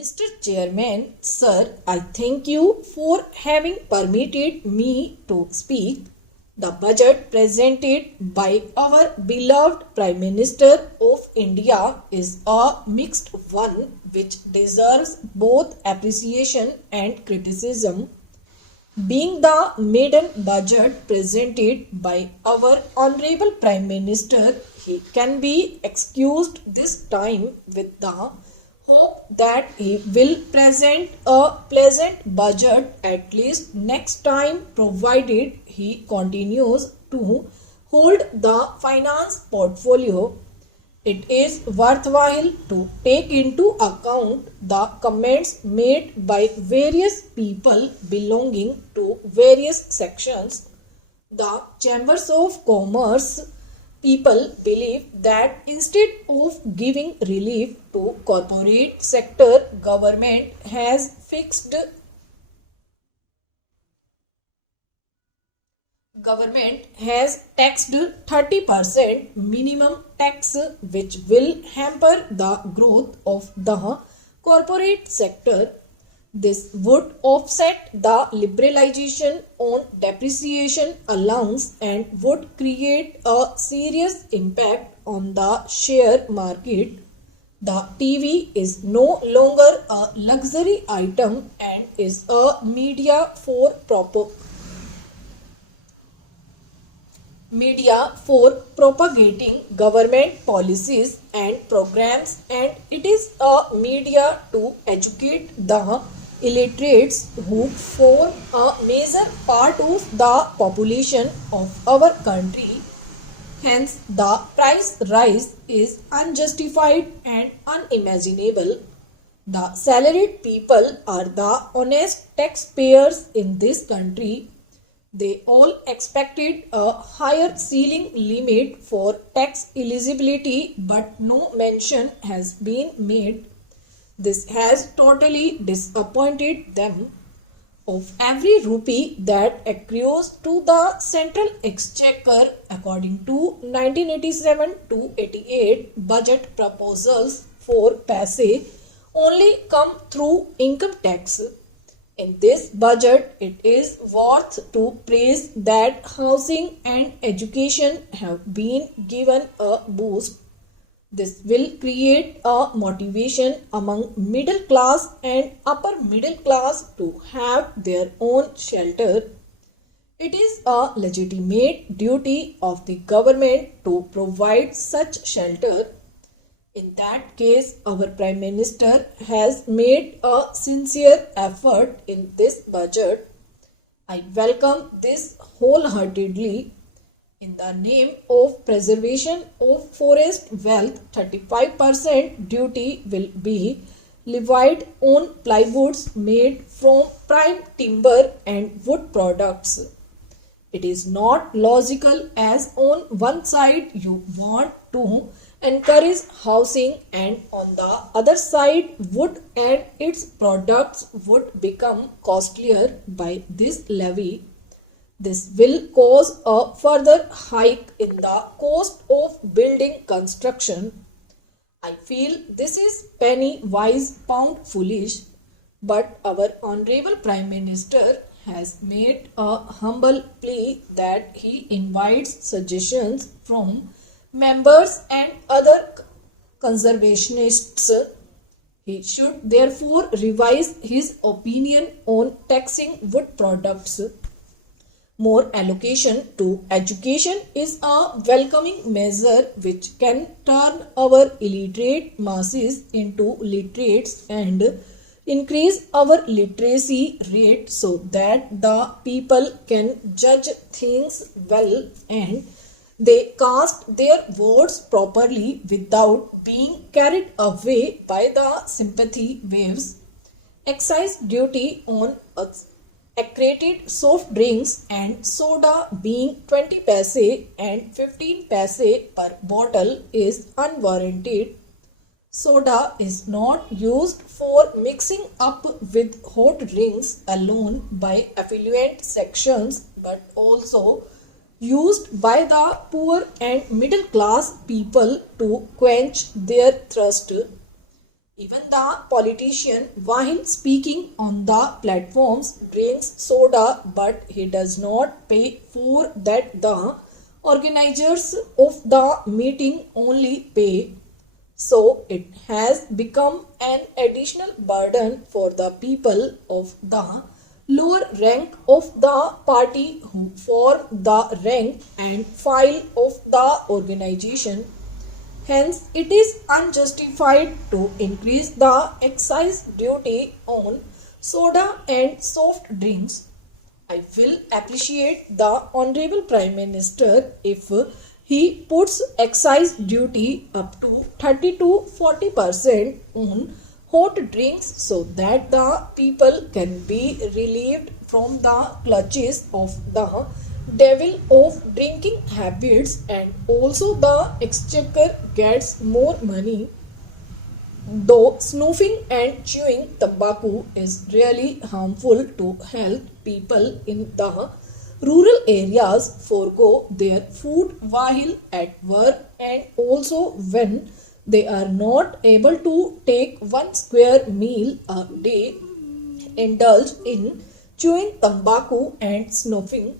Mr. Chairman, sir, I thank you for having permitted me to speak. The budget presented by our beloved Prime Minister of India is a mixed one which deserves both appreciation and criticism. Being the maiden budget presented by our Honorable Prime Minister, he can be excused this time with the hope that he will present a pleasant budget at least next time, provided he continues to hold the finance portfolio. It is worthwhile to take into account the comments made by various people belonging to various sections. The chambers of commerce people believe that instead of giving relief to corporate sector, government has taxed 30% minimum tax, which will hamper the growth of the corporate sector. This would offset the liberalization on depreciation allowance and would create a serious impact on the share market. The TV is no longer a luxury item and is a media for propagating government policies and programs, and it is a media to educate the illiterates who form a major part of the population of our country. Hence, the price rise is unjustified and unimaginable. The salaried people are the honest taxpayers in this country. They all expected a higher ceiling limit for tax eligibility, but no mention has been made. This has totally disappointed them. Of every rupee that accrues to the central exchequer according to 1987 to 88 budget proposals, 4 paise only come through income tax. In this budget, it is worth to praise that housing and education have been given a boost. This will create a motivation among middle class and upper middle class to have their own shelter. It is a legitimate duty of the government to provide such shelter. In that case, our Prime Minister has made a sincere effort in this budget. I welcome this wholeheartedly. In the name of preservation of forest wealth, 35% duty will be levied on plywoods made from prime timber and wood products. It is not logical, as on one side you want to encourage housing and on the other side wood and its products would become costlier by this levy. This will cause a further hike in the cost of building construction. I feel this is penny wise, pound foolish, but our Honorable Prime Minister has made a humble plea that he invites suggestions from members and other conservationists. He should therefore revise his opinion on taxing wood products. More allocation to education is a welcoming measure which can turn our illiterate masses into literates and increase our literacy rate so that the people can judge things well and they cast their votes properly without being carried away by the sympathy waves. Excise duty on accreted soft drinks and soda being 20 paise and 15 paise per bottle is unwarranted. Soda is not used for mixing up with hot drinks alone by affluent sections, but also used by the poor and middle class people to quench their thirst. Even the politician, while speaking on the platforms, drinks soda, but he does not pay for that. The organizers of the meeting only pay. So it has become an additional burden for the people of the lower rank of the party who form the rank and file of the organization. Hence, it is unjustified to increase the excise duty on soda and soft drinks. I will appreciate the Honorable Prime Minister if he puts excise duty up to 30 to 40% on hot drinks so that the people can be relieved from the clutches of the devil of drinking habits, and also the exchequer gets more money. Though snuffing and chewing tobacco is really harmful to health, people in the rural areas forego their food while at work, and also when they are not able to take one square meal a day, indulge in chewing tobacco and snuffing.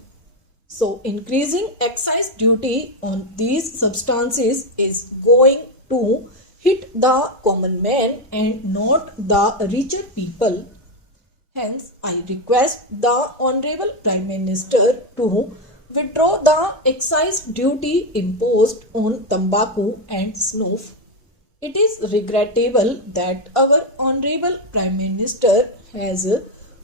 So, increasing excise duty on these substances is going to hit the common man and not the richer people. Hence, I request the Honorable Prime Minister to withdraw the excise duty imposed on tobacco and snuff. It is regrettable that our Honorable Prime Minister has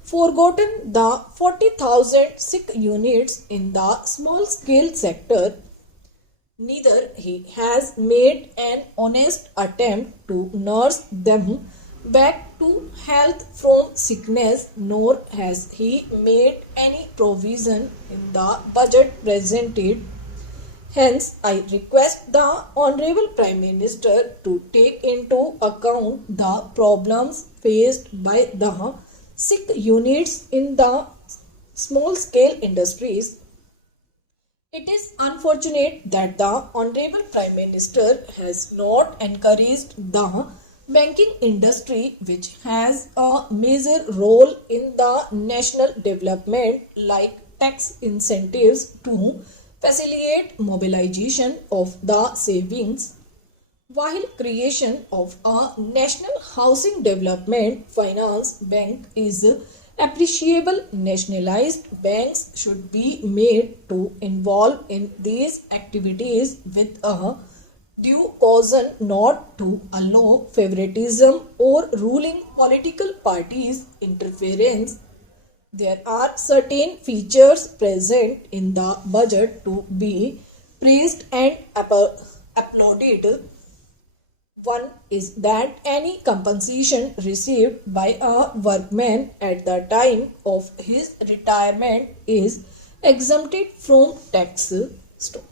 forgotten the 40,000 sick units in the small scale sector. Neither he has made an honest attempt to nurse them back to health from sickness, nor has he made any provision in the budget presented. Hence, I request the Honorable Prime Minister to take into account the problems faced by the sick units in the small scale industries. It is unfortunate that the Honorable Prime Minister has not encouraged the banking industry, which has a major role in the national development, like tax incentives to facilitate mobilization of the savings, while creation of a national housing development finance bank is appreciable. Nationalized banks should be made to involve in these activities with a due caution, not to allow favoritism or ruling political parties interference. There are certain features present in the budget to be praised and applauded. One is that any compensation received by a workman at the time of his retirement is exempted from tax. Stop.